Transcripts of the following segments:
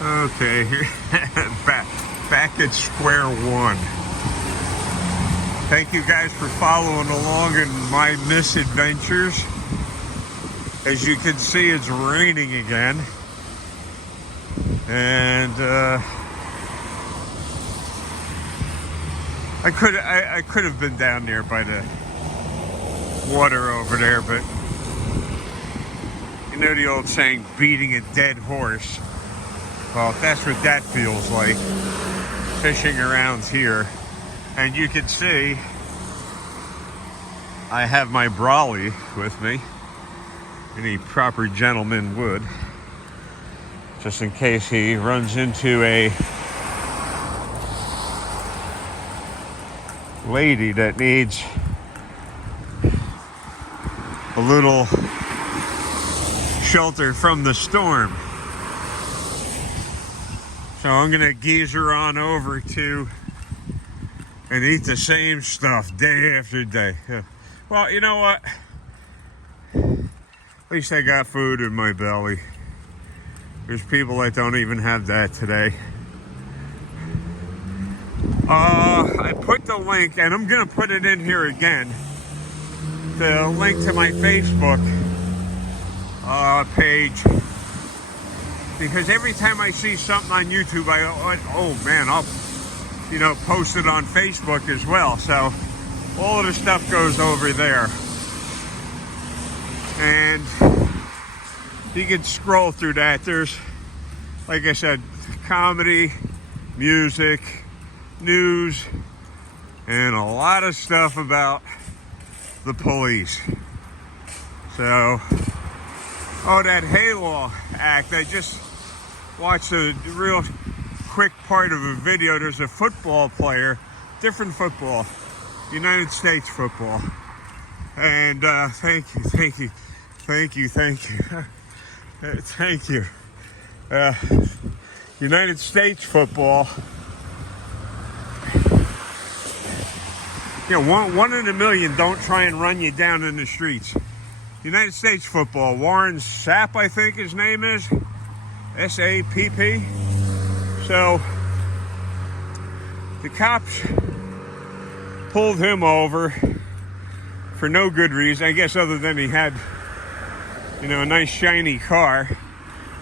Okay, back at square one. Thank you guys for following along in my misadventures. As you can see, it's raining again. And I could have been down there by the water over there, but you know the old saying, beating a dead horse. Well, that's what that feels like, fishing around here. And you can see I have my brolly with me. Any proper gentleman would, just in case he runs into a lady that needs a little shelter from the storm. So I'm gonna geezer on over to and eat the same stuff day after day. Yeah. Well, you know what? At least I got food in my belly. There's people that don't even have that today. I put the link, and I'm gonna put it in here again. The link to my Facebook page. Because every time I see something on YouTube, oh man, I'll, post it on Facebook as well. So all of the stuff goes over there. And you can scroll through that. There's, like I said, comedy, music, news, and a lot of stuff about the police. So, that HALO Act, I just watched a real quick part of a video. There's a football player, different football, United States football. And thank you. United States football. One in a million don't try and run you down in the streets. United States football. Warren Sapp, I think his name is. S-A-P-P. So the cops pulled him over for no good reason, I guess, other than he had, a nice shiny car,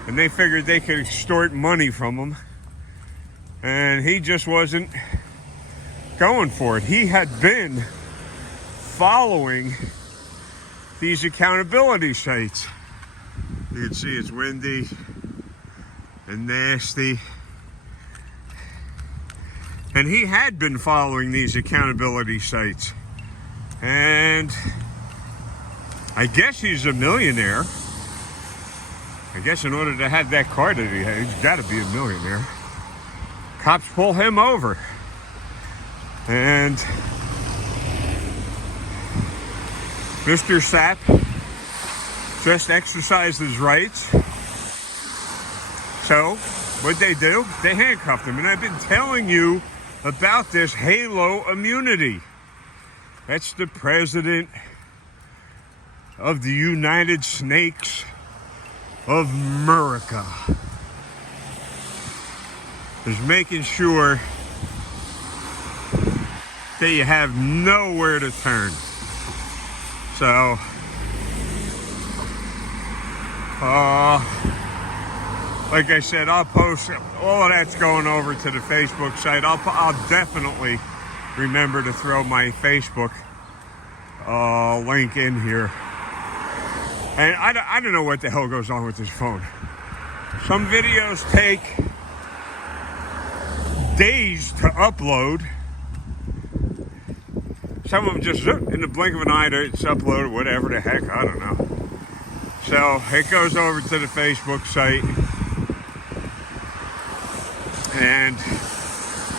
and they figured they could extort money from him, and he just wasn't going for it. He had been following these accountability sites. You can see it's windy and nasty. And he had been following these accountability sites. And I guess he's a millionaire. I guess in order to have that car that he had, he's got to be a millionaire. Cops pull him over. And Mr. Sapp just exercised his rights. So, what'd they do? They handcuffed him. And I've been telling you about this HALO immunity. That's the president of the United Snakes of America. Is making sure that you have nowhere to turn. So, like I said, I'll post all of that's going over to the Facebook site. I'll definitely remember to throw my Facebook link in here. And I don't know what the hell goes on with this phone. Some videos take days to upload. Some of them just in the blink of an eye, it's uploaded, whatever the heck, I don't know. So it goes over to the Facebook site, and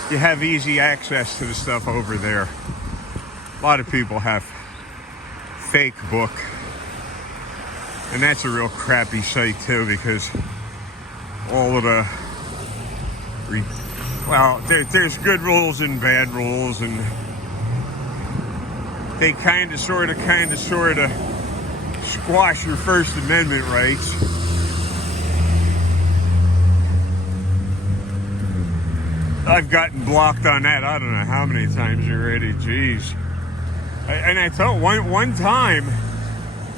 you have easy access to the stuff over there. A lot of people have fake book, and that's a real crappy site too, because all of the there's good rules and bad rules, and they kind of sort of squash your First Amendment rights. I've gotten blocked on that. I don't know how many times already. Jeez. And I thought one time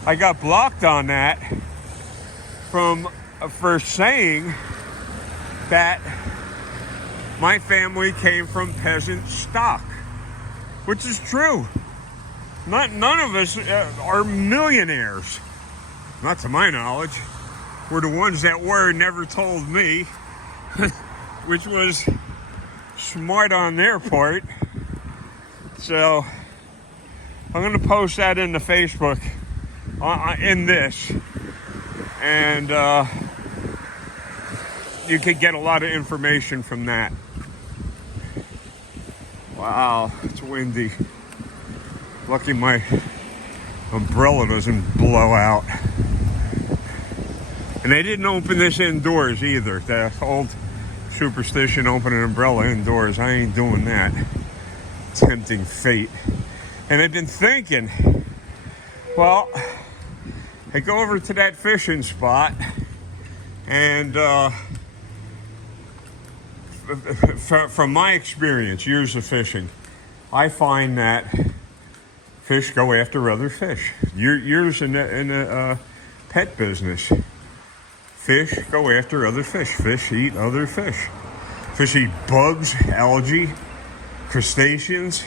I got blocked on that for saying that my family came from peasant stock, which is true. None of us are millionaires, not to my knowledge. We're the ones that were never told me, which was smart on their part. So I'm going to post that into Facebook in this, and you could get a lot of information from that. Wow, it's windy. Lucky my umbrella doesn't blow out. And they didn't open this indoors either. The old superstition, open an umbrella indoors. I ain't doing that. Tempting fate. And I've been thinking, well, I go over to that fishing spot, and from my experience, years of fishing, I find that fish go after other fish. Years in the pet business, fish go after other fish. Fish eat other fish. Fish eat bugs, algae, crustaceans,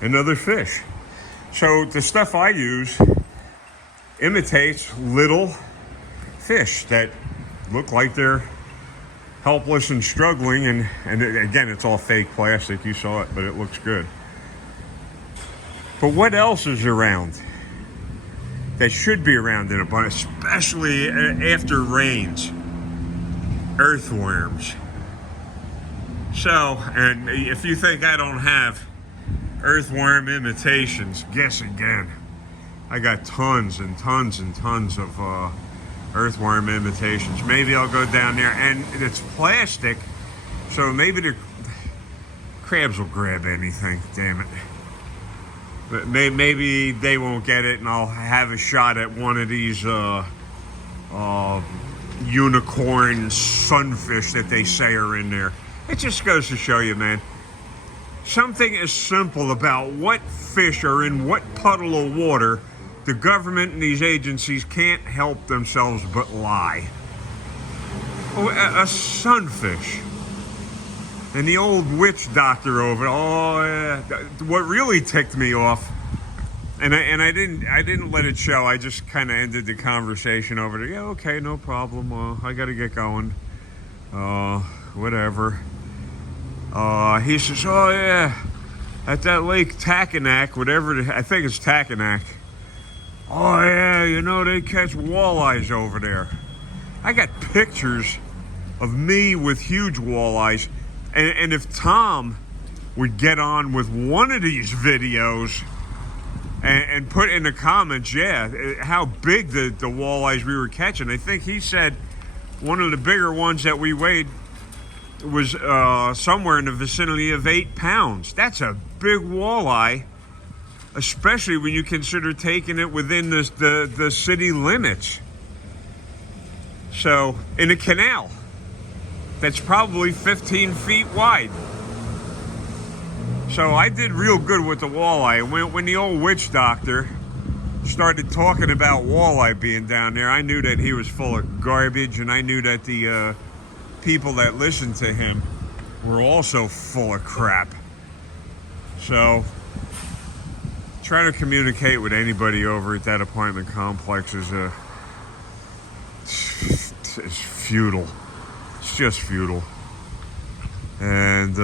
and other fish. So the stuff I use imitates little fish that look like they're helpless and struggling, and again, it's all fake plastic. You saw it, but it looks good. But what else is around that should be around in abundance, especially after rains? Earthworms. So, and if you think I don't have earthworm imitations, guess again. I got tons and tons and tons of earthworm imitations. Maybe I'll go down there, and it's plastic, so maybe the crabs will grab anything. Damn it. But maybe they won't get it, and I'll have a shot at one of these unicorn sunfish that they say are in there. It just goes to show you, man, something as simple about what fish are in what puddle of water, the government and these agencies can't help themselves but lie. Oh, a sunfish. And the old witch doctor over it. Oh, yeah. What really ticked me off, and I didn't let it show. I just kind of ended the conversation over there. Yeah, okay, no problem. I got to get going. Whatever. He says, oh yeah, at that Lake Tacanac, whatever. I think it's Tacanac. Oh yeah, you know they catch walleyes over there. I got pictures of me with huge walleyes. And if Tom would get on with one of these videos and put in the comments, yeah, how big the walleyes we were catching. I think he said one of the bigger ones that we weighed was somewhere in the vicinity of 8 pounds. That's a big walleye, especially when you consider taking it within the city limits. So, in a canal that's probably 15 feet wide. So I did real good with the walleye. When the old witch doctor started talking about walleye being down there, I knew that he was full of garbage, and I knew that the people that listened to him were also full of crap. So trying to communicate with anybody over at that apartment complex is futile. It's just futile. And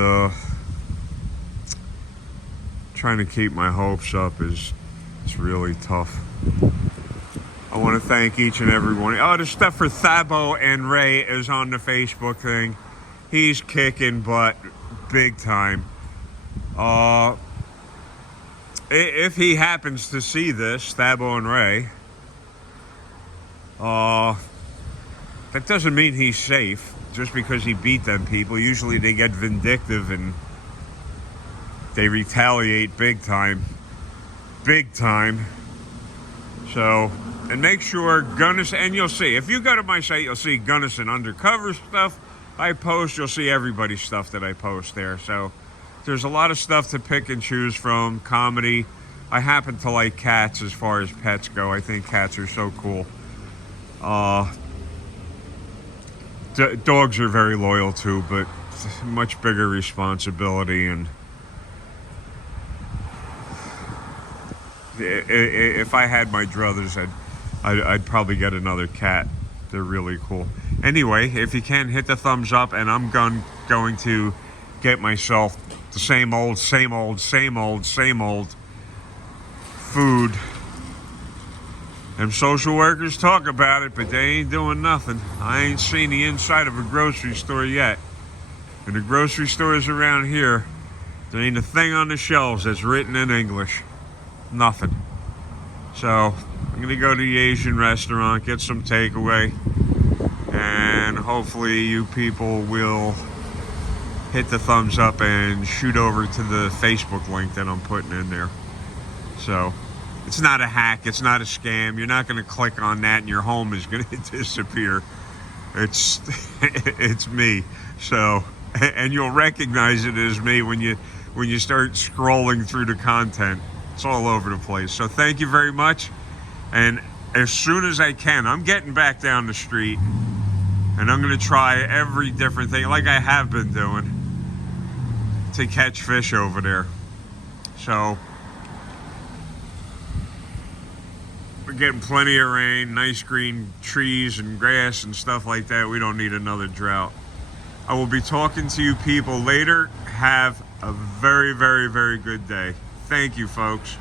trying to keep my hopes up it's really tough. I want to thank each and every one. Oh, the stuff for Thabo and Ray is on the Facebook thing. He's kicking butt big time. If he happens to see this, Thabo and Ray, that doesn't mean he's safe. Just because he beat them people, usually they get vindictive and they retaliate big time. Big time. So, and make sure Gunnison, and you'll see, if you go to my site, you'll see Gunnison undercover stuff, I post, you'll see everybody's stuff that I post there. So there's a lot of stuff to pick and choose from. Comedy. I happen to like cats as far as pets go. I think cats are so cool. Dogs are very loyal too, but much bigger responsibility. And if I had my druthers, I'd probably get another cat. They're really cool. Anyway, if you can, hit the thumbs up, and I'm going to get myself the same old food. Them social workers talk about it, but they ain't doing nothing. I ain't seen the inside of a grocery store yet. And the grocery stores around here, there ain't a thing on the shelves that's written in English. Nothing. So I'm gonna go to the Asian restaurant, get some takeaway, and hopefully you people will hit the thumbs up and shoot over to the Facebook link that I'm putting in there. So it's not a hack, it's not a scam. You're not gonna click on that and your home is gonna disappear. It's me. So, and you'll recognize it as me when you start scrolling through the content. It's all over the place. So thank you very much. And as soon as I can, I'm getting back down the street, and I'm going to try every different thing, like I have been doing, to catch fish over there. So we're getting plenty of rain, nice green trees and grass and stuff like that. We don't need another drought. I will be talking to you people later. Have a very, very, very good day. Thank you, folks.